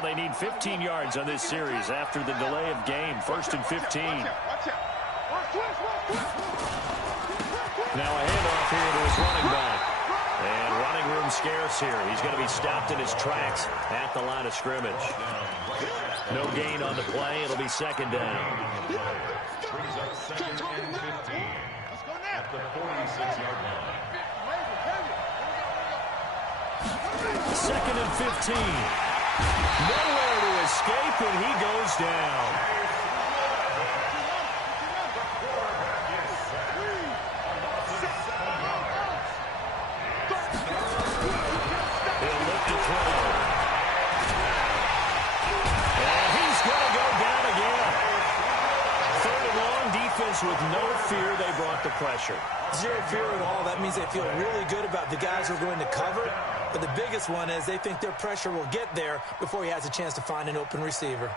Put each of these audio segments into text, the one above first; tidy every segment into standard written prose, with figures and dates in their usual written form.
Well, they need 15 yards on this series after the delay of game. 1st and 15. Now a handoff here to his running back. And running room scarce here. He's going to be stopped in his tracks at the line of scrimmage. No gain on the play. It'll be 2nd down. Brings up 2nd and 15 at the 46-yard line. 2nd and 15. Nowhere to escape, and he goes down. He'll look to throw. And he's going to go down again. 3rd and long, defense with no fear. They brought the pressure. Zero fear at all. That means they feel really good about the guys who are going to cover. But the biggest one is they think their pressure will get there before he has a chance to find an open receiver.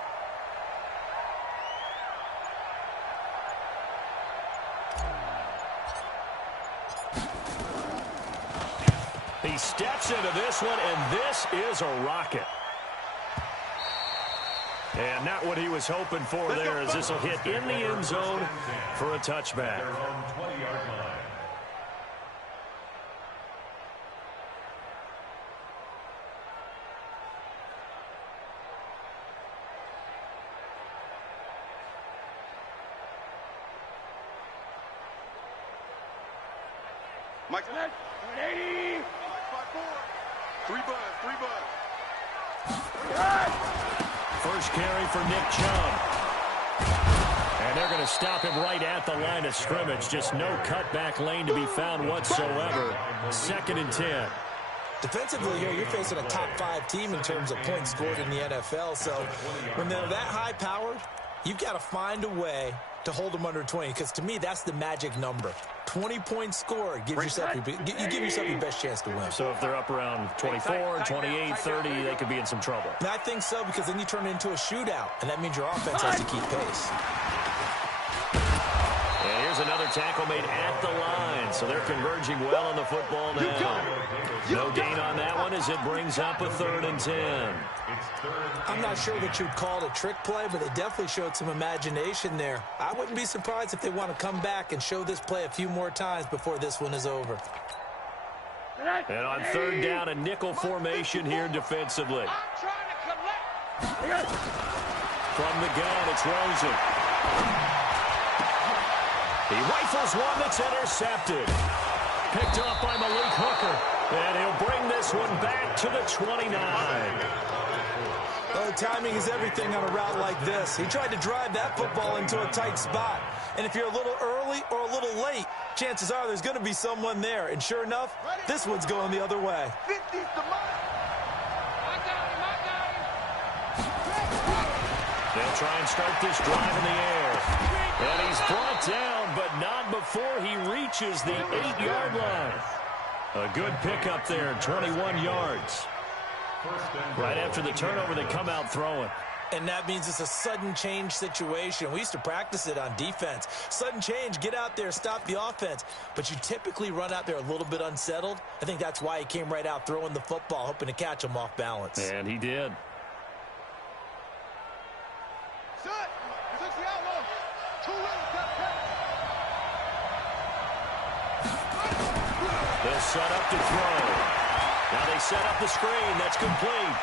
He steps into this one, and this is a rocket. And not what he was hoping for there, as this will hit in the end zone for a touchback. Mike, 180. 3 bud. First carry for Nick Chubb. And they're going to stop him right at the line of scrimmage. Just no cutback lane to be found whatsoever. 2nd and 10. Defensively here, you're facing a top 5 team in terms of points scored in the NFL. So when they're that high-powered, you've got to find a way to hold them under 20, because to me, that's the magic number. 20-point score gives yourself you give yourself your best chance to win. So if they're up around 24, 28, 30, they could be in some trouble. And I think so, because then you turn it into a shootout, and that means your offense has to keep pace. And here's another tackle made at the line, so they're converging well on the football now. No gain on that one as it brings up a 3rd and 10. I'm not sure that you'd call it a trick play, but they definitely showed some imagination there. I wouldn't be surprised if they want to come back and show this play a few more times before this one is over. And on 3rd down, a nickel formation here defensively. From the gun, it's Rosen. He rifles one that's intercepted. Picked off by Malik Hooker. And he'll bring this one back to the 29. Oh, timing is everything on a route like this. He tried to drive that football into a tight spot. And if you're a little early or a little late, chances are there's going to be someone there. And sure enough, this one's going the other way. They'll try and start this drive in the air. And he's brought down, but not before he reaches the 8-yard line. A good pickup there, 21 yards. Right after the turnover, they come out throwing. And that means it's a sudden change situation. We used to practice it on defense. Sudden change, get out there, stop the offense. But you typically run out there a little bit unsettled. I think that's why he came right out throwing the football, hoping to catch him off balance. And he did. They'll set up to throw. Now they set up the screen. That's complete.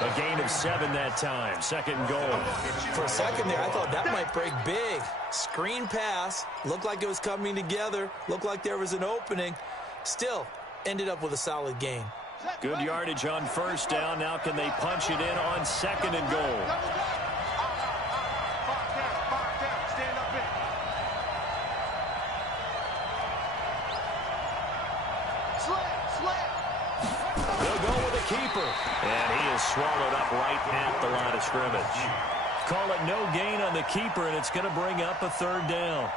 A gain of 7 that time. 2nd goal. For a second there, I thought that might break big. Screen pass. Looked like it was coming together. Looked like there was an opening. Still, ended up with a solid gain. Good yardage on 1st down. Now can they punch it in on 2nd and goal? They'll go with a keeper. And he is swallowed up right at the line of scrimmage. Call it no gain on the keeper, and it's going to bring up a 3rd down.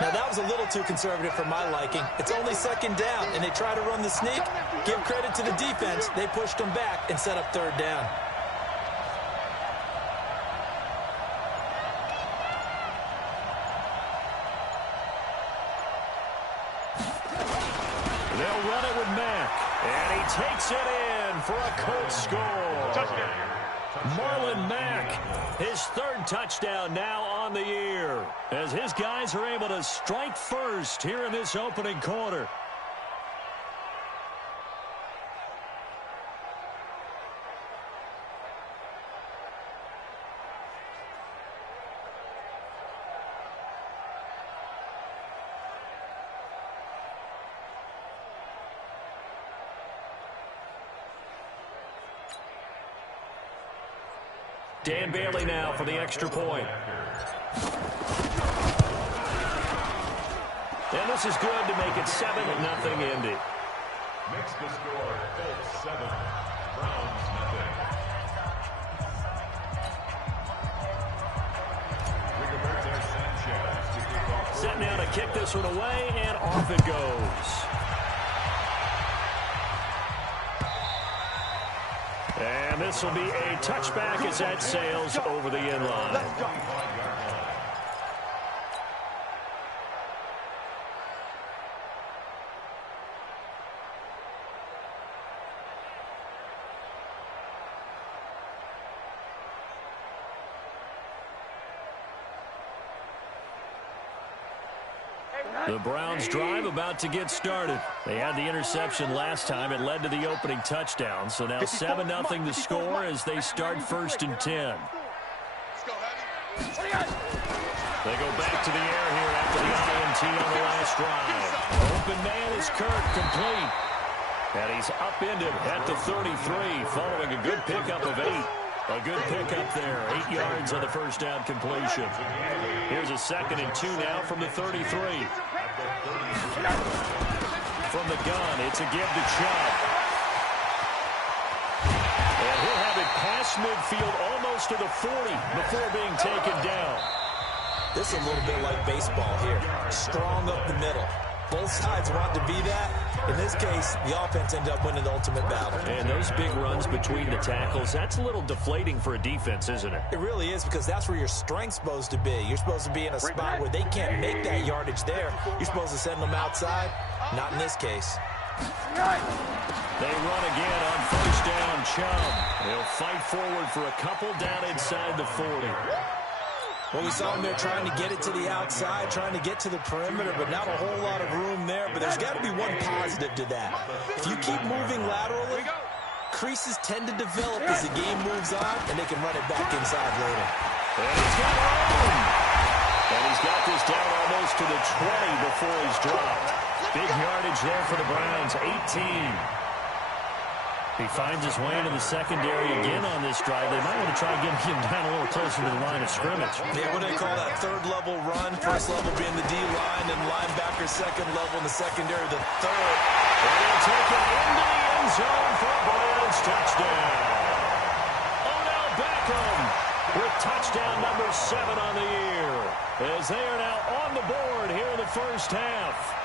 Now, that was a little too conservative for my liking. It's only 2nd down, and they try to run the sneak. Give credit to the defense. They pushed them back and set up 3rd down. They'll run it with Mack, and he takes it in. down for a Colts score. Touchdown. Marlon Mack, his third touchdown now on the year, as his guys are able to strike first here in this opening quarter. Dan Bailey now for the extra point. And this is good to make it 7-0 Indy. Makes the score Colts 7, Browns nothing. Rigoberto Sanchez to kick off. Set now to kick this one away, and off it goes. And this will be a touchback as that sails over the end line. The Browns drive about to get started. They had the interception last time. It led to the opening touchdown. So now 7-0 the score as they start 1st and 10. They go back to the air here after the INT on the last drive. Open man is Kirk, complete. And he's upended at the 33 following a good pickup of 8. A good pickup there. 8 yards on the first down completion. Here's a 2nd and 2 now from the 33. From the gun, it's a give to Chubb. And he'll have it past midfield almost to the 40 before being taken down. This is a little bit like baseball here. Strong up the middle. Both sides want to be that. In this case, the offense ended up winning the ultimate battle. And those big runs between the tackles, that's a little deflating for a defense, isn't it? It really is, because that's where your strength's supposed to be. You're supposed to be in a spot where they can't make that yardage there. You're supposed to send them outside. Not in this case. They run again on 1st down. Chubb. They'll fight forward for a couple down inside the 40. Well, we saw him there trying to get it to the outside, trying to get to the perimeter, but not a whole lot of room there. But there's got to be one positive to that. If you keep moving laterally, creases tend to develop as the game moves on, and they can run it back inside later. And he's got room. And he's got this down almost to the 20 before he's dropped. Big yardage there for the Browns, 18. He finds his way into the secondary again on this drive. They might want to try getting him down a little closer to the line of scrimmage. Yeah, what do they call that? Third level run. First level being the D-line, and linebacker second level in the secondary, the third. And he'll take it into the end zone for a Browns touchdown. Odell Beckham with touchdown number 7 on the year, as they are now on the board here in the first half.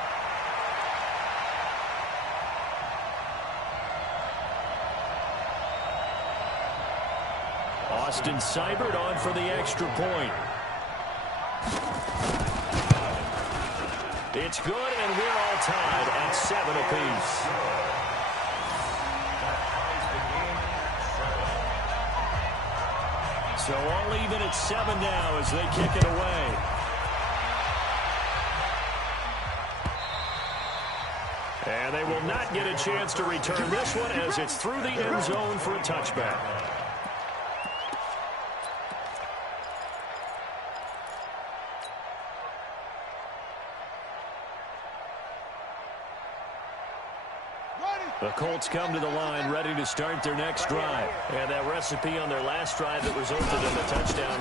Austin Seibert on for the extra point. It's good, and we're all tied at 7 apiece. So all even at 7 now as they kick it away. And they will not get a chance to return this one as it's through the end zone for a touchback. The Colts come to the line ready to start their next drive. And that recipe on their last drive that resulted in the touchdown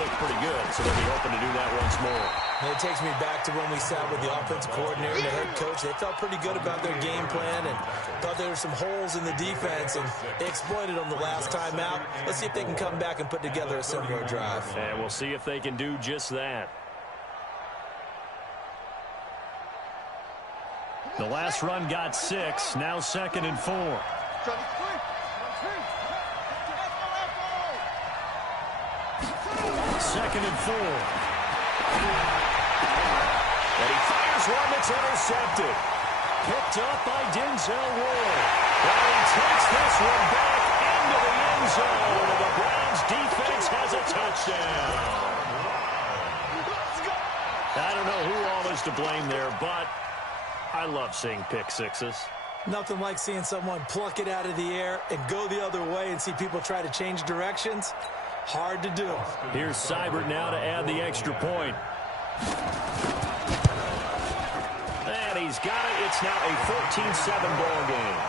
looked pretty good, so they'll be hoping to do that once more. And it takes me back to when we sat with the offensive coordinator and the head coach. They felt pretty good about their game plan and thought there were some holes in the defense, and they exploited them the last time out. Let's see if they can come back and put together a similar drive. And we'll see if they can do just that. The last run got 6, now 2nd and 4. 2nd and 4. And he fires one that's intercepted. Picked up by Denzel Ward. And he takes this one back into the end zone. And the Browns defense has a touchdown. I don't know who all is to blame there, but I love seeing pick sixes. Nothing like seeing someone pluck it out of the air and go the other way and see people try to change directions. Hard to do. Here's Seibert now to add the extra point. And he's got it. It's now a 14-7 ball game.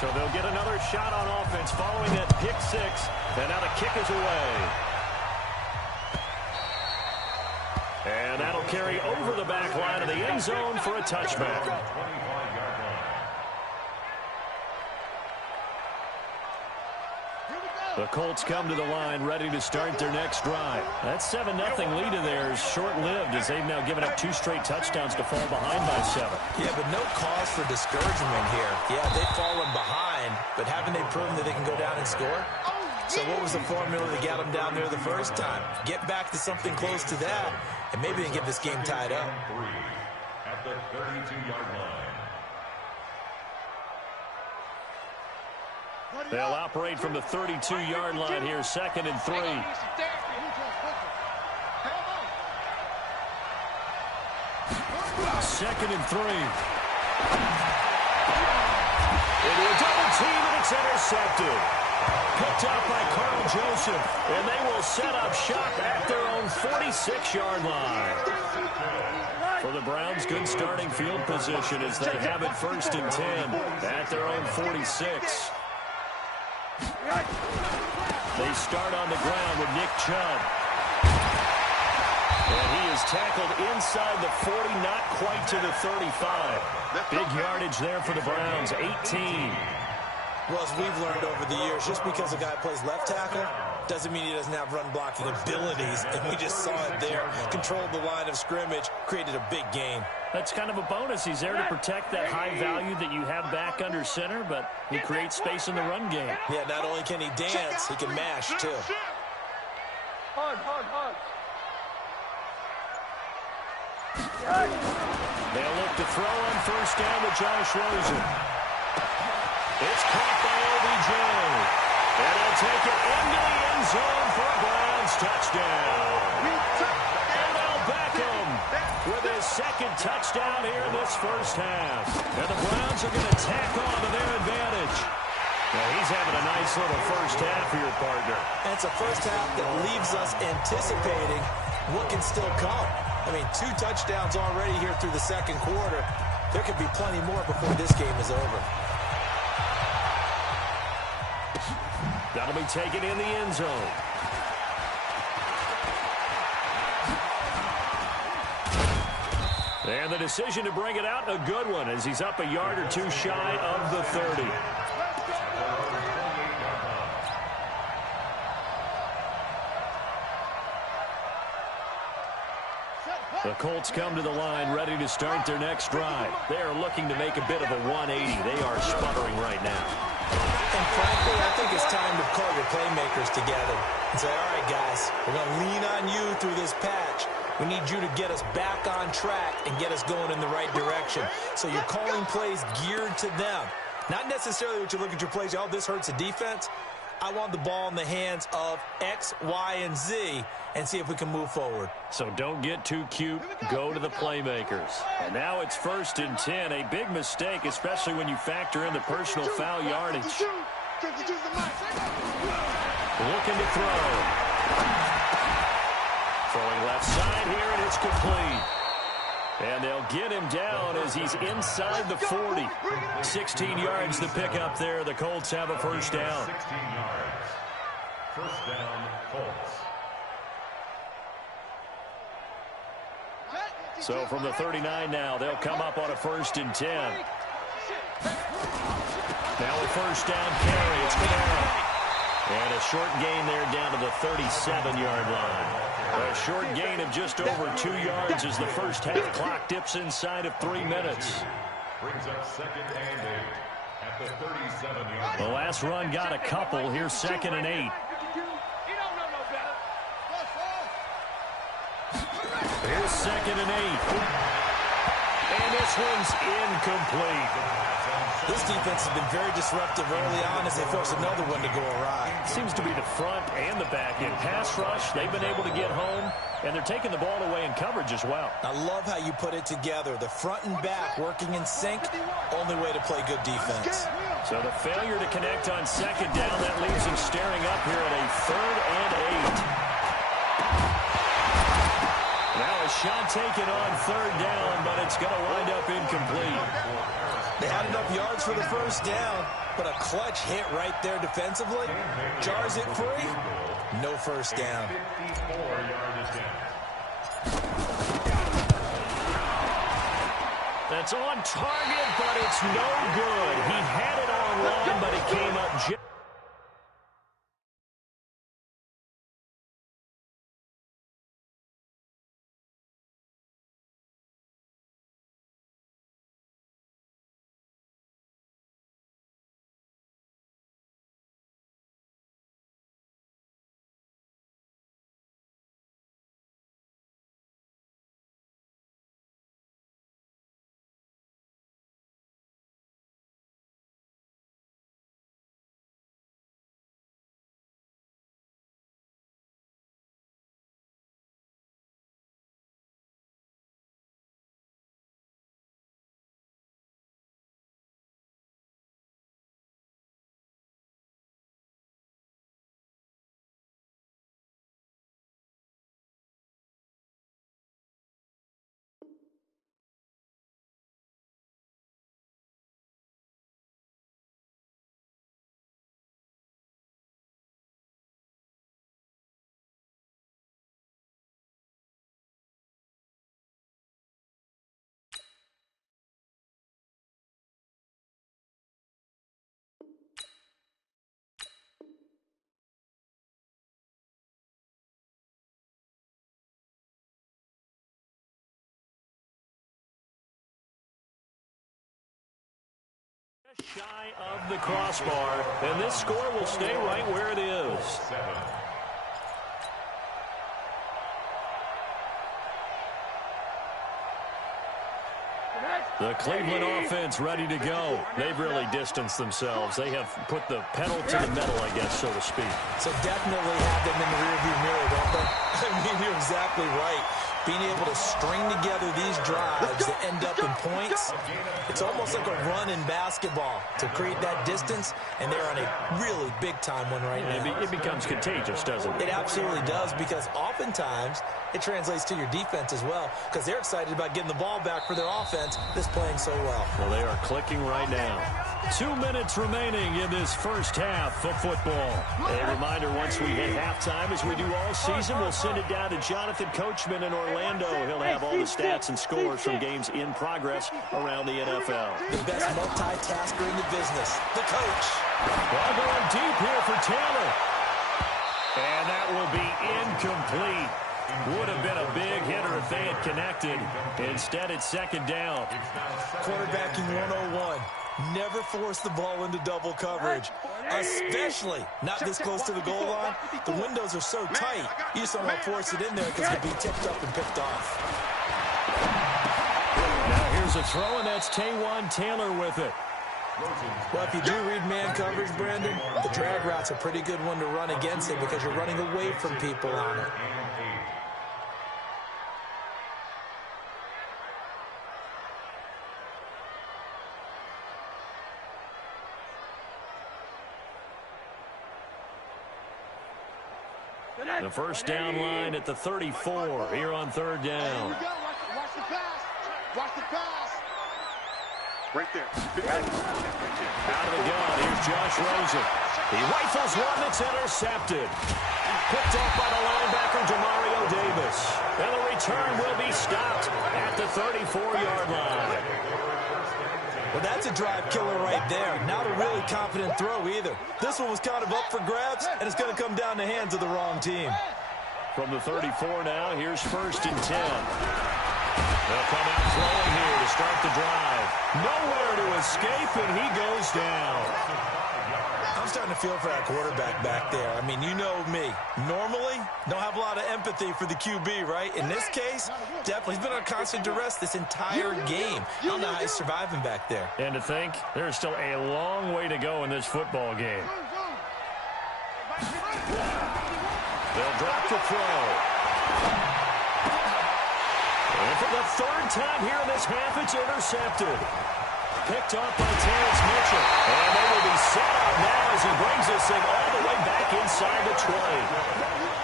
So they'll get another shot on offense following that pick six. And now the kick is away. And that'll carry over the back line of the end zone for a touchback. The Colts come to the line ready to start their next drive. That 7-0 lead of theirs short-lived as they've now given up 2 straight touchdowns to fall behind by 7. Yeah, but no cause for discouragement here. Yeah, they've fallen behind, but haven't they proven that they can go down and score? So what was the formula that got them down there the first time? Get back to something close to that, and maybe they can get this game tied up. At the 32-yard line. They'll operate from the 32-yard line here, 2nd and 3. 2nd and 3. Into a double team, and it's intercepted. Picked up by Carl Joseph, and they will set up shop at their own 46-yard line. For the Browns, good starting field position as they have it 1st and 10 at their own 46. They start on the ground with Nick Chubb. And he is tackled inside the 40, not quite to the 35. Big yardage there for the Browns, 18. Well, as we've learned over the years, just because a guy plays left tackle doesn't mean he doesn't have run-blocking abilities. And we just saw it there. Controlled the line of scrimmage, created a big gain. That's kind of a bonus. He's there to protect that high value that you have back under center, but he creates space in the run game. Yeah, not only can he dance, he can mash, too. Hard. They'll look to throw on 1st down to Josh Rosen. It's caught by OBJ. And he'll take it into the end zone for a Browns touchdown. And Beckham with his 2nd touchdown here in this first half. And the Browns are going to tack on to their advantage. Now he's having a nice little first half for your partner. And it's a first half that leaves us anticipating what can still come. I mean, 2 touchdowns already here through the 2nd quarter. There could be plenty more before this game is over. That'll be taken in the end zone. And the decision to bring it out, a good one, as he's up a yard or 2 shy of the 30. The Colts come to the line ready to start their next drive. They are looking to make a bit of a 180. They are sputtering right now. And frankly, I think it's time to call your playmakers together and say, all right, guys, we're going to lean on you through this patch. We need you to get us back on track and get us going in the right direction. So you're calling plays geared to them. Not necessarily what you look at your plays, oh, this hurts the defense. I want the ball in the hands of X, Y, and Z and see if we can move forward. So don't get too cute. Go to the playmakers. And now it's 1st and 10. A big mistake, especially when you factor in the personal foul yardage. Looking to throw. Throwing left side here, and it's complete. And they'll get him down as he's inside the 40. 16 yards to pick up there. The Colts have a first down. 16 yards. First down, Colts. So from the 39 now, they'll come up on a 1st and 10. Now a first down carry. It's Kamara. And a short gain there down to the 37-yard line. A short gain of just over 2 yards as the first half clock dips inside of 3 minutes. Brings up 2nd and 8 at the 37-yard line. The last run got a couple. Here's 2nd and 8. Here's 2nd and 8. And this one's incomplete. This defense has been very disruptive early on as they force another one to go awry. Seems to be the front and the back. In pass rush, they've been able to get home, and they're taking the ball away in coverage as well. I love how you put it together. The front and back working in sync, only way to play good defense. So the failure to connect on 2nd down, that leaves him staring up here at a 3rd and 8. Now a shot taken on 3rd down, but it's going to wind up incomplete. They had enough yards for the first down, but a clutch hit right there defensively. Jars it free. No first down. 54-yard attempt. That's on target, but it's no good. He had it on line, but it came up just... Shy of the crossbar, and this score will stay right where it is. The Cleveland offense ready to go. They've really distanced themselves. They have put the pedal to the metal, I guess, so to speak. So definitely have them in the rearview mirror, don't they? I mean, you're exactly right. Being able to string together these drives that end up in points, it's almost like a run in basketball to create that distance, and they're on a really big-time one right now. It becomes contagious, doesn't it? It absolutely does, because oftentimes it translates to your defense as well, because they're excited about getting the ball back for their offense that's playing so well. Well, they are clicking right now. 2 minutes remaining in this first half of football. A reminder, once we hit halftime, as we do all season, we'll send it down to Jonathan Coachman in Orlando. He'll have all the stats and scores from games in progress around the NFL. The best multitasker in the business, the coach. Ball going deep here for Taylor. And that will be incomplete. Would have been a big hitter if they had connected. Instead, it's 2nd down. Quarterbacking 101. Never force the ball into double coverage, especially not this close to the goal line. The windows are so tight, you just don't want to force it in there because it'll be tipped up and picked off. Now here's a throw, and that's Taywan Taylor with it. Well, if you do read man coverage, Brandon, the drag route's a pretty good one to run against it because you're running away from people on it. The first down line at the 34 here on 3rd down. Watch the pass. Watch the pass. Right there. Out of the gun, here's Josh Rosen. He rifles one that's intercepted. Picked off by the linebacker, Demario Davis. And the return will be stopped at the 34-yard line. Well, that's a drive killer right there. Not a really confident throw either. This one was kind of up for grabs, and it's going to come down the hands of the wrong team. From the 34 now, here's 1st and 10. They'll come out throwing here to start the drive. Nowhere to escape, and he goes down. I'm starting to feel for that quarterback back there. I mean, you know me. Normally, don't have a lot of empathy for the QB, right? In this case, definitely. He's been on constant duress this entire game. I don't know how he's surviving back there. And to think, there's still a long way to go in this football game. They'll drop the throw. And for the 3rd time here in this half, it's intercepted. Picked off by Terrence Mitchell. And they will be set up now as he brings this thing all the way back inside the 20.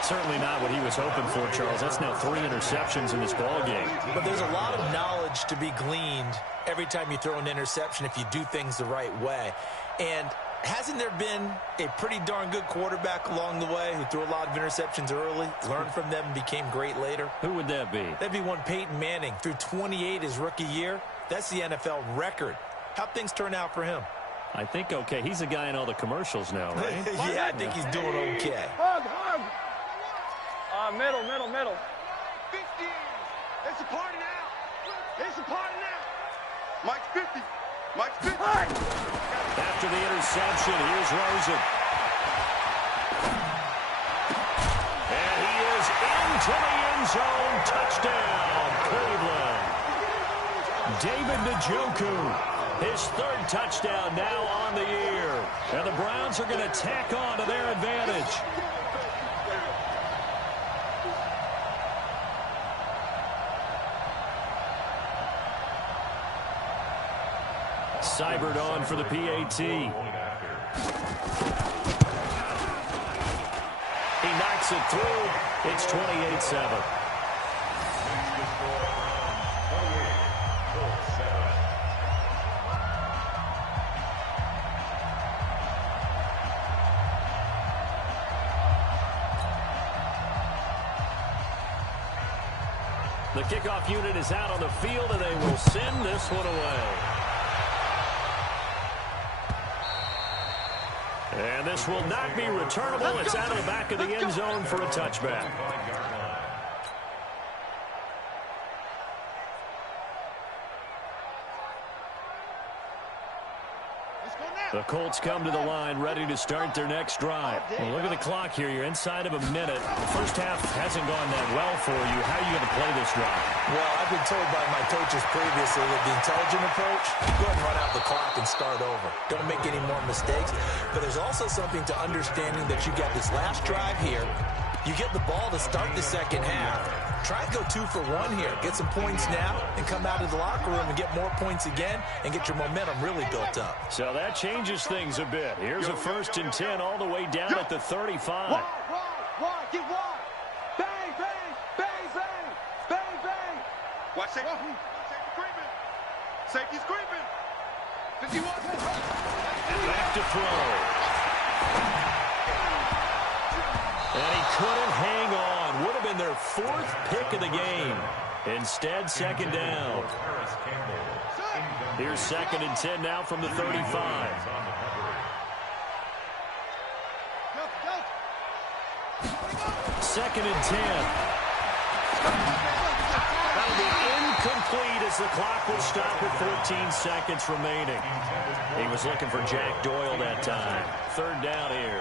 Certainly not what he was hoping for, Charles. That's now 3 interceptions in this ballgame. But there's a lot of knowledge to be gleaned every time you throw an interception if you do things the right way. And hasn't there been a pretty darn good quarterback along the way who threw a lot of interceptions early, learned from them, and became great later? Who would that be? That'd be one Peyton Manning. Threw 28 his rookie year. That's the NFL record. How'd things turn out for him? I think okay. He's a guy in all the commercials now, right? Yeah, I think he's doing okay. Hug. Middle. 50. It's a party now. Mike's 50. After the interception, here's Rosen. And he is into the end zone. Touchdown, Cleveland. David Njoku. His 3rd touchdown now on the year. And the Browns are going to tack on to their advantage. Seibert on for the PAT. He knocks it through. It's 28-7. The kickoff unit is out on the field, and they will send this one away. And this will not be returnable. It's out of the back of the end zone for a touchback. The Colts come to the line, ready to start their next drive. Well, look at the clock here. You're inside of a minute. The first half hasn't gone that well for you. How are you going to play this drive? Well, I've been told by my coaches previously that the intelligent approach, go ahead and run out the clock and start over. Don't make any more mistakes. But there's also something to understanding that you get this last drive here. You get the ball to start the second half. Try and go 2 for 1 here. Get some points now and come out of the locker room and get more points again and get your momentum really built up. So that changes things a bit. Here's a 1st and 10 all the way down at the 35. Get wide. Bang. Watch safety. Safety's creeping. 51. Back to throw. And he couldn't hang on. Would have been their 4th pick of the game. Instead, 2nd down. Here's 2nd and 10 now from the 35. Second and 10. That'll be incomplete as the clock will stop with 14 seconds remaining. He was looking for Jack Doyle that time. 3rd down here.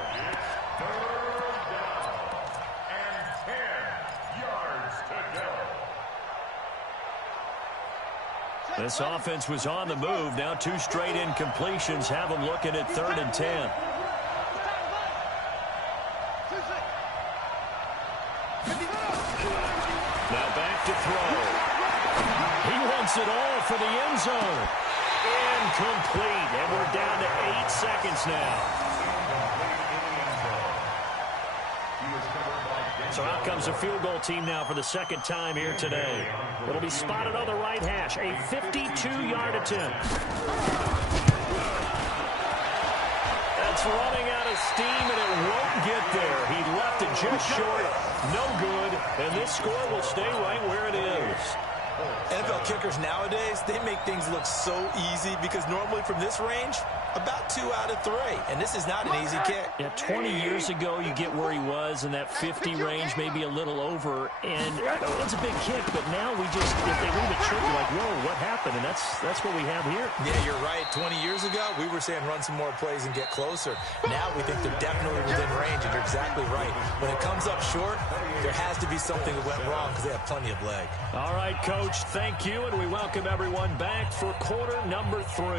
This offense was on the move. Now 2 straight incompletions have them looking at 3rd and 10. Now back to throw. He wants it all for the end zone. Incomplete. And we're down to 8 seconds now. So out comes a field goal team now for the 2nd time here today. It'll be spotted on the right hash. A 52-yard attempt. That's running out of steam, and it won't get there. He left it just short. No good. And this score will stay right where it is. NFL kickers nowadays, they make things look so easy because normally from this range, about 2 out of 3. And this is not an easy kick. Yeah, 20 years ago, you get where he was in that 50 range, maybe a little over. And it's a big kick, but now we just, if they leave it short, you're like, whoa, what happened? And that's what we have here. Yeah, you're right. 20 years ago, we were saying run some more plays and get closer. Now we think they're definitely within range, and you're exactly right. When it comes up short, there has to be something that went wrong because they have plenty of leg. All right, Coach, thank you, and we welcome everyone back for quarter number 3.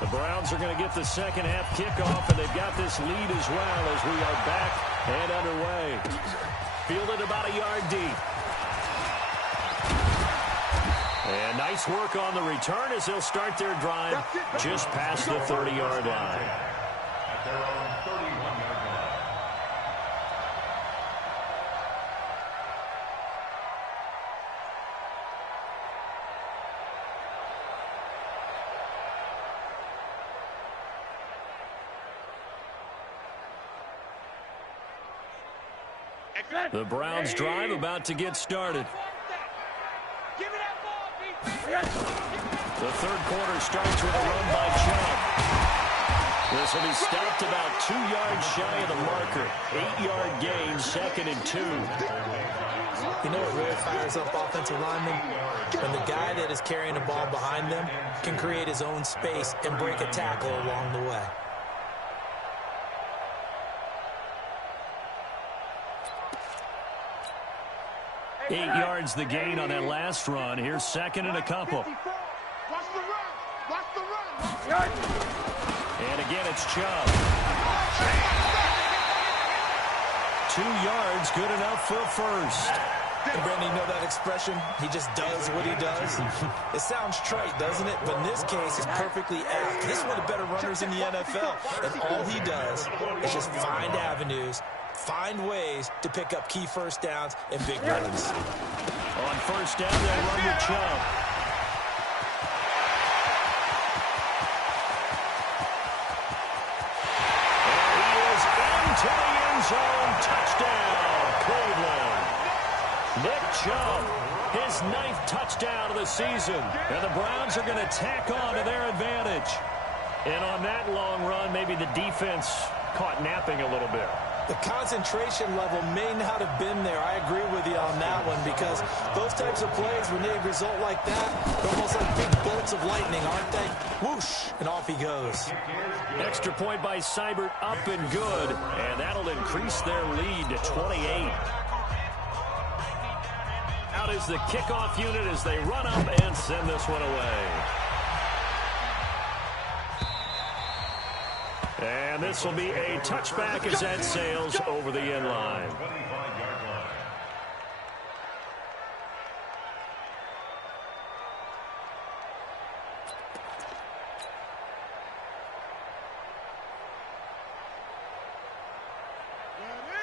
The Browns are going to get the second half kickoff, and they've got this lead as well as we are back and underway. Fielded about a yard deep. And nice work on the return as they'll start their drive just past the 30-yard line. At their own 31-yard line. The Browns drive about to get started. The third quarter starts with a run by Chubb. This will be stopped about 2 yards shy of the marker. 8-yard gain, 2nd and 2. You know what really fires up offensive linemen? When the guy that is carrying the ball behind them can create his own space and break a tackle along the way. Eight yards the gain on that last run. Here's 2nd and a couple. Watch the run. Watch the run. And again, it's Chubb. 2 yards, good enough for a first. And Brandon, you know that expression? He just does what he does. It sounds trite, doesn't it? But in this case, it's perfectly apt. This is one of the better runners in the NFL. And all he does is just find avenues, find ways to pick up key first downs and big runs. On first down, they'll run with Chubb. And he is into the end zone. Touchdown, Cleveland. Nick Chubb, his 9th touchdown of the season. And the Browns are going to tack on to their advantage. And on that long run, maybe the defense caught napping a little bit. The concentration level may not have been there. I agree with you on that one because those types of plays, when they result like that, they're almost like big bolts of lightning, aren't they? Whoosh, and off he goes. Extra point by Seibert, up and good, and that'll increase their lead to 28. Out is the kickoff unit as they run up and send this one away. And this will be a touchback as that sails over the end line.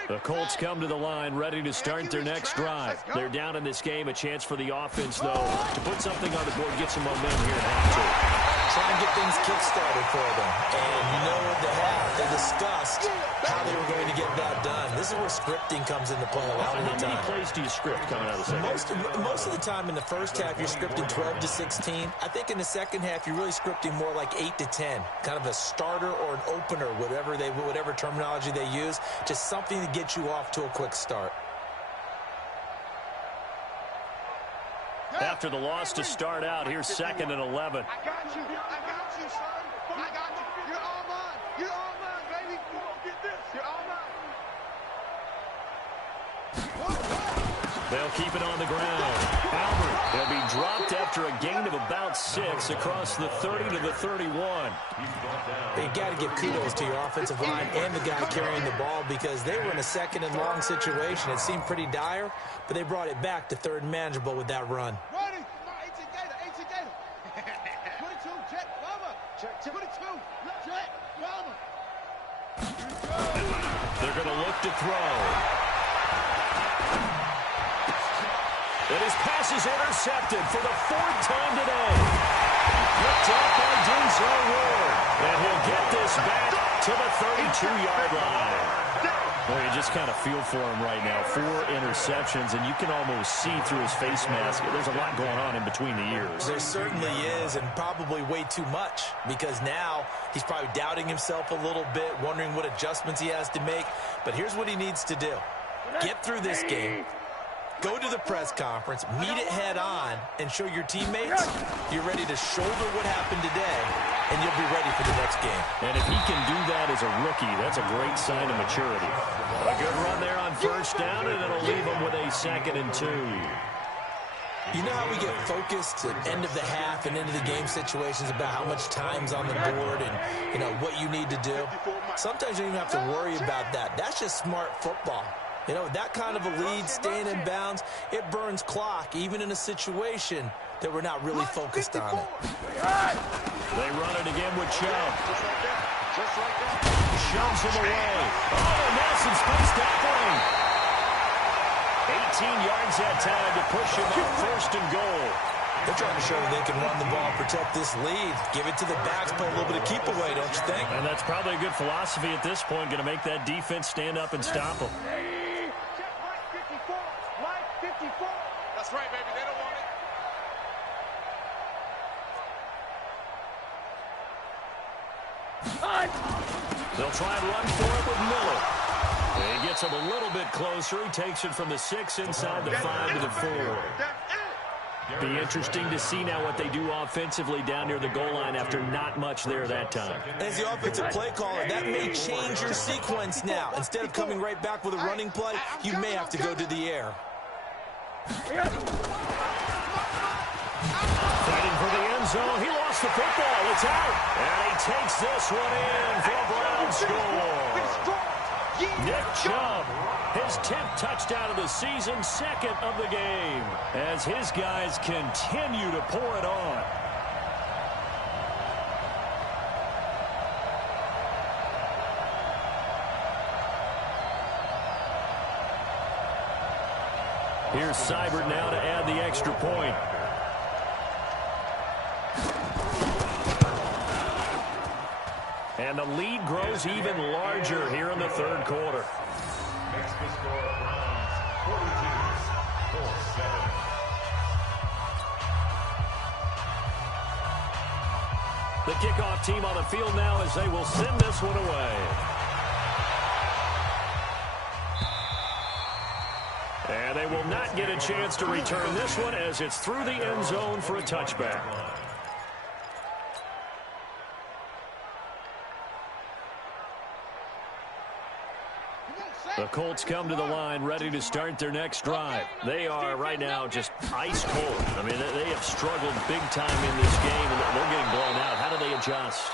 The Colts come to the line ready to start their next drive. They're down in this game. A chance for the offense, though, to put something on the board, get some momentum here at half. Try and get things kick-started for them. And you know what they have. They discussed how they were going to get that done. This is where scripting comes into play a lot of the time. How many plays do you script coming out of the second? Most of the time in the first half, you're scripting 12 to 16. I think in the second half, you're really scripting more like 8 to 10. Kind of a starter or an opener, whatever terminology they use. Just something to get you off to a quick start. After the loss to start out, here's 2nd and 11. I got you, son. I got you. You're all mine. You're all mine, baby. You won't get this. You're all mine. They'll keep it on the ground. Albert, they'll be dropped after a gain of about 6 across the 30 to the 31. You got to give kudos to your offensive line and the guy carrying the ball because they were in a 2nd and long situation. It seemed pretty dire, but they brought it back to 3rd and manageable with that run. Ready? 18 Gator. 22, Jet, Bomber. Check, 22, Jet, Bomber. They're They're going to look to throw. And his pass is intercepted for the 4th time today. Picked up by Denzel Ward. And he'll get this back to the 32-yard line. Well, you just kind of feel for him right now. 4 interceptions, and you can almost see through his face mask. There's a lot going on in between the ears. There certainly is, and probably way too much, because now he's probably doubting himself a little bit, wondering what adjustments he has to make. But here's what he needs to do. Get through this game. Go to the press conference, meet it head on, and show your teammates you're ready to shoulder what happened today, and you'll be ready for the next game. And if he can do that as a rookie, that's a great sign of maturity. A good run there on 1st down, and it'll leave him with a 2nd and 2. You know how we get focused at end of the half and into the game situations about how much time's on the board and, you know, what you need to do? Sometimes you don't even have to worry about that. That's just smart football. You know, that kind of a lead, staying in bounds, it burns clock, even in a situation that we're not really focused on it. They run it again with Chubb. Shoves him away. Oh, Nelson space tackling. 18 yards that time to push him up 1st and goal. They're trying to show that they can run the ball, protect this lead, give it to the backs, play a little bit of keep away, don't you think? And that's probably a good philosophy at this point, going to make that defense stand up and stop them. That's right, baby. They don't want it. They'll try and run for it with Miller. He gets him a little bit closer. He takes it from the 6 inside the 5 to the 4. Be interesting to see now what they do offensively down near the goal line after not much there that time. As the offensive play caller, that may change your sequence now. Instead of coming right back with a running play, you may have to go to the air. Fighting for the end zone. He lost the football. It's out. And he takes this one in for a Brown score. Nick Chubb, his 10th touchdown of the season, 2nd of the game, as his guys continue to pour it on. Here's Seibert now to add the extra point. And the lead grows even larger here in the 3rd quarter. Makes the score Browns 42-7. The kickoff team on the field now as they will send this one away. And they will not get a chance to return this one as it's through the end zone for a touchback. The Colts come to the line ready to start their next drive. They are right now just ice cold. I mean, they have struggled big time in this game, and they're getting blown out. How do they adjust?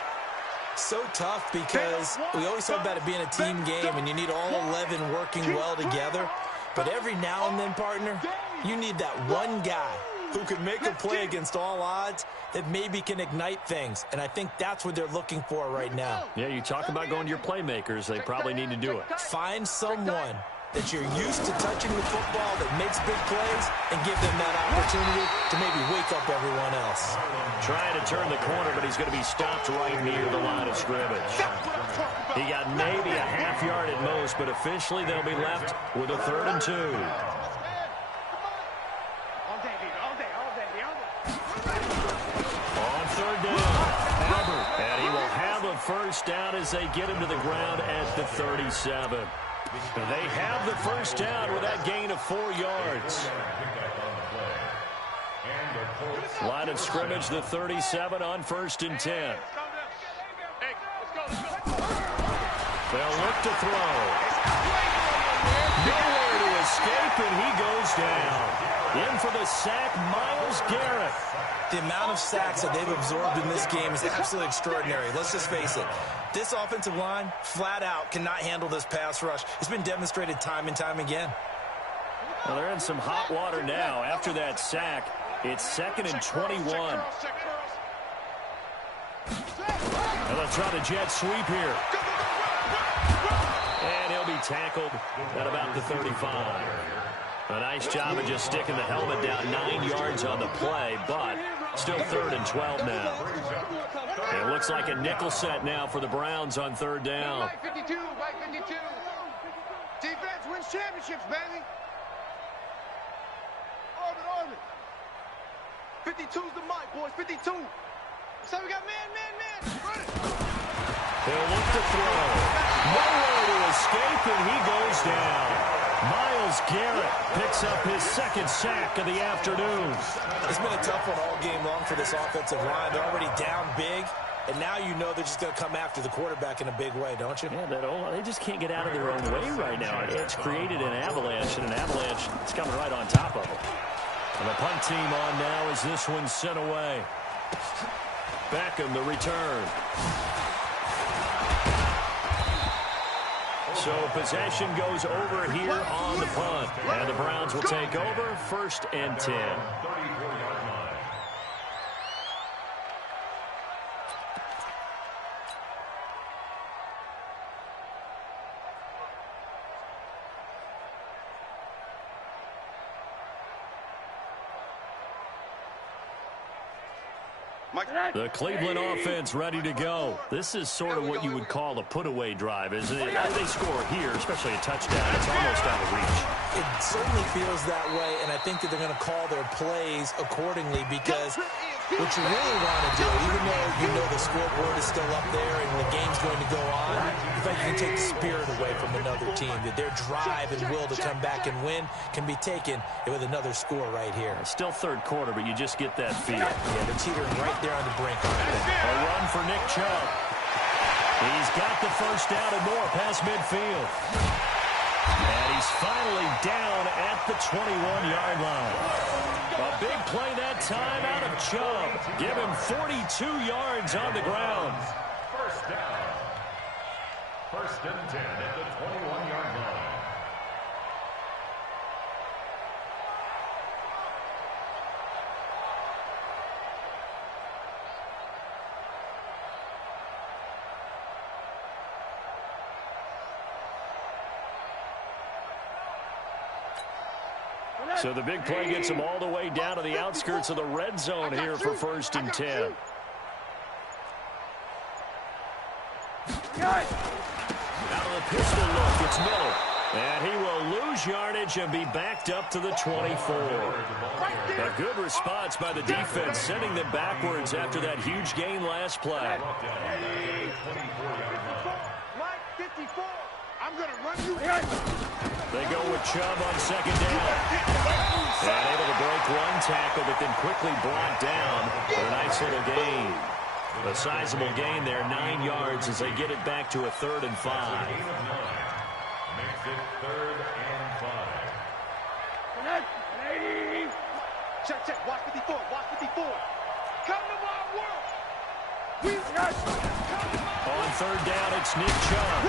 So tough because we always talk about it being a team game, and you need all 11 working well together. But every now and then, partner, you need that one guy who can make a play against all odds that maybe can ignite things. And I think that's what they're looking for right now. Yeah, you talk about going to your playmakers. They probably need to do it. Find someone that you're used to touching the football that makes big plays and give them that opportunity to maybe wake up everyone else. Trying to turn the corner, but he's going to be stopped right near the line of scrimmage. He got maybe a half yard at most, but officially they'll be left with a 3rd and 2. On 3rd down, Albert, and he will have a 1st down as they get him to the ground at the 37. They have the 1st down with that gain of 4 yards. Line of scrimmage, the 37 on 1st and 10. They'll look to throw. Nowhere to escape, and he goes down. In for the sack, Myles Garrett. The amount of sacks that they've absorbed in this game is absolutely extraordinary. Let's just face it. This offensive line, flat out, cannot handle this pass rush. It's been demonstrated time and time again. Well, they're in some hot water now. After that sack, it's 2nd and 21. And they'll try the jet sweep here. And he'll be tackled at about the 35. A nice job of just sticking the helmet down 9 yards on the play, but still 3rd and 12 now. It looks like a nickel set now for the Browns on 3rd down. Right 52, right 52. Defense wins championships, baby. Orbit. 52's the mic, boys. 52. So we got man. Run it. He'll look to throw. Nowhere to escape, and he goes down. Myles Garrett picks up his 2nd sack of the afternoon. It's been a tough one all game long for this offensive line. They're already down big, and now you know they're just going to come after the quarterback in a big way, don't you? Yeah, they just can't get out of their own way right now. It's created an avalanche, and an avalanche is coming right on top of them. And the punt team on now as this one's sent away. Beckham, the return. So possession goes over here on the punt. And the Browns will take over 1st and 10. The Cleveland offense ready to go. This is sort of what you would call a put-away drive, isn't it? They score here, especially a touchdown. It's almost out of reach. It certainly feels that way, and I think that they're going to call their plays accordingly because what you really want to do, even though you know the scoreboard is still up there and the game's going to go on, in fact, you can take the spirit away from another team, that their drive and will to come back and win can be taken with another score right here. It's still 3rd quarter, but you just get that feel. Yeah, they're teetering right there on the brink, aren't they? A run for Nick Chubb. He's got the 1st down and more past midfield. And he's finally down at the 21-yard line. A big play that time out of Chubb. Give him 42 yards on the ground. 1st down. 1st and 10 at the 21-yard line. So the big play gets him all the way down to the outskirts of the red zone here for 1st and 10. Out of the pistol look, it's Miller. And he will lose yardage and be backed up to the 24. A good response by the defense, sending them backwards after that huge gain last play. Mike 54. I'm going to run you. They go with Chubb on 2nd down. And able to break one tackle, but then quickly brought down for a nice little gain. A sizable gain there, 9 yards as they get it back to a 3rd and 5. Makes it 3rd and 5. Check. Watch 54. Come to my world. On 3rd down, it's Nick Chubb.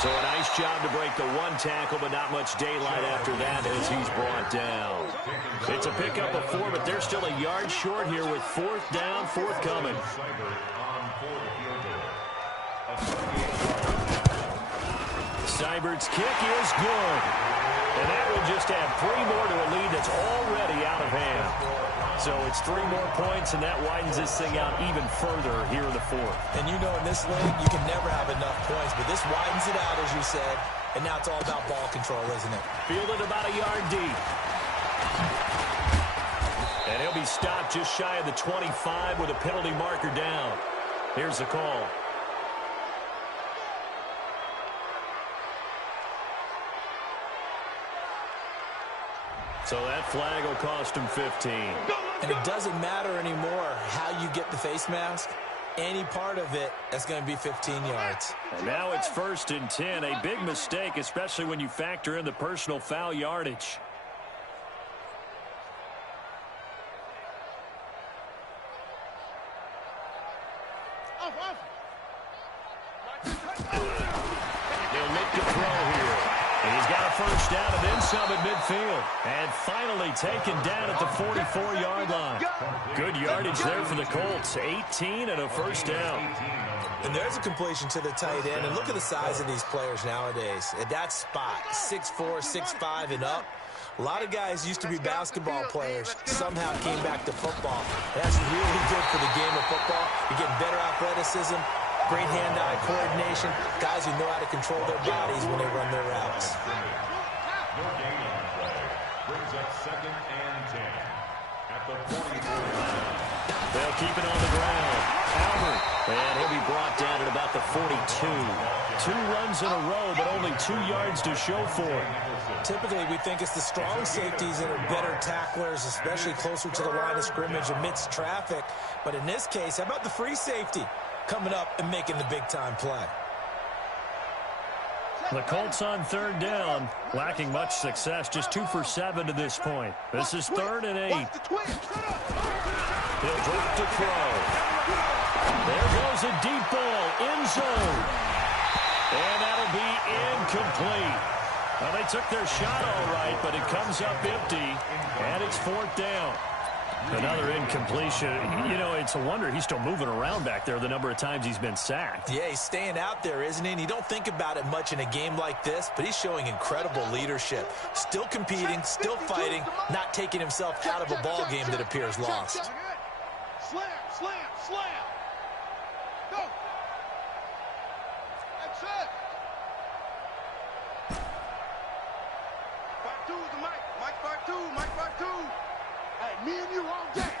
So a nice job to break the one tackle, but not much daylight after that as he's brought down. It's a pickup of 4, but they're still a yard short here with 4th down, forthcoming. Seibert's kick is good. And that will just add 3 more to a lead that's already out of hand. So it's 3 more points, and that widens this thing out even further here in the 4th. And you know in this league, you can never have enough points, but this widens it out, as you said, and now it's all about ball control, isn't it? Fielded about a yard deep. And he'll be stopped just shy of the 25 with a penalty marker down. Here's the call. So that flag will cost him 15. And it doesn't matter anymore how you get the face mask. Any part of it, that's going to be 15 yards. And now it's 1st and 10. A big mistake, especially when you factor in the personal foul yardage. They'll look to throw here. And he's got a first down and then some at midfield. And finally taken down at the 44-yard line. Good yardage there for the Colts. 18 and a first down. And there's a completion to the tight end. And look at the size of these players nowadays. At that spot, 6'4", 6'5", and up. A lot of guys used to be basketball players, somehow came back to football. That's really good for the game of football. You're getting better athleticism, great hand-eye coordination, guys who know how to control their bodies when they run their routes. No gain on play. Brings up 2nd and 10 at the 44. They'll keep it on the ground. Albert, and he'll be brought down at about the 42. 2 runs in a row, but only 2 yards to show for it. Typically, we think it's the strong safeties that are better tacklers, especially closer to the line of scrimmage amidst traffic. But in this case, how about the free safety coming up and making the big-time play? The Colts on 3rd down, lacking much success, just 2 for 7 to this point. This is 3rd and 8. He'll drop to throw. There goes a deep ball, end zone. And that'll be incomplete. Well, they took their shot all right, but it comes up empty, and it's 4th down. Another incompletion. You know, it's a wonder he's still moving around back there the number of times he's been sacked. Yeah, he's staying out there, isn't he? And you don't think about it much in a game like this, but he's showing incredible leadership. Still competing, still fighting, not taking himself out of a ball game that appears lost. Slam, slam, slam. Go. That's it. Part 2 is the mic. Mic part 2. Mic part 2. Hey, me and you all day.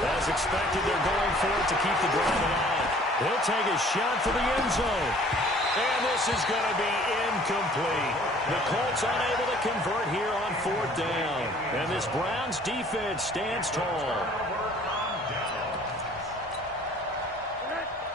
As expected, they're going for it to keep the drive alive. He'll take a shot for the end zone. And this is going to be incomplete. The Colts unable to convert here on 4th down. And this Browns defense stands tall.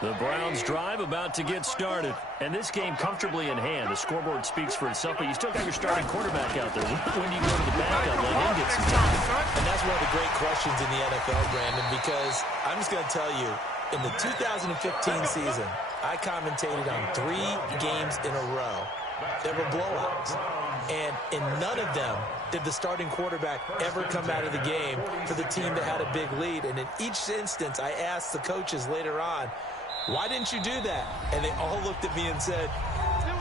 The Browns drive about to get started. And this game comfortably in hand. The scoreboard speaks for itself, but you still got your starting quarterback out there. When do you go to the backup? Let him get some time. And that's one of the great questions in the NFL, Brandon, because I'm just going to tell you, in the 2015 season, I commentated on 3 games in a row. There were blowouts. And in none of them did the starting quarterback ever come out of the game for the team that had a big lead. And in each instance, I asked the coaches later on, why didn't you do that? And they all looked at me and said,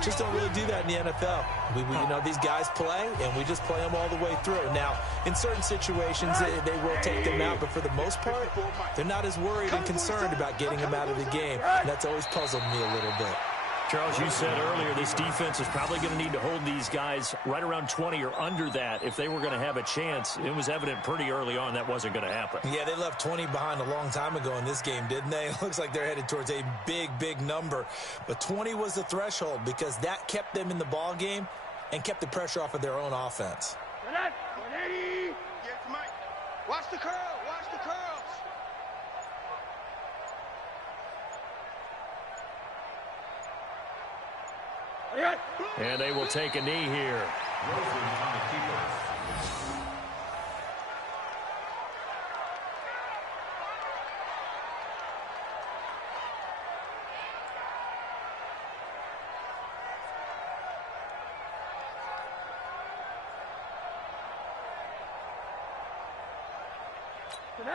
just don't really do that in the NFL. We you know, these guys play, and we just play them all the way through. Now, in certain situations, they will take them out, but for the most part, they're not as worried and concerned about getting them out of the game. And that's always puzzled me a little bit. Charles, you said earlier this defense is probably going to need to hold these guys right around 20 or under that if they were going to have a chance. It was evident pretty early on that wasn't going to happen. Yeah, they left 20 behind a long time ago in this game, didn't they? It looks like they're headed towards a big, big number. But 20 was the threshold because that kept them in the ball game and kept the pressure off of their own offense. Get the mic. Watch the curl. Watch the curls. And they will take a knee here. Rosen on the keeper.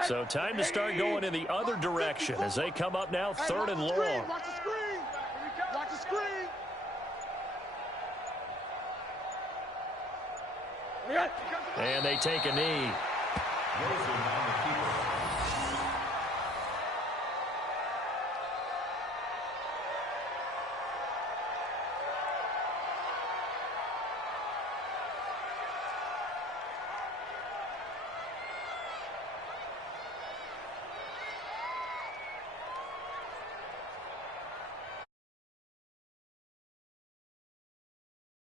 So time to start going in the other direction as they come up now 3rd and long. Watch the screen. Watch the screen. And they take a knee. Rosen on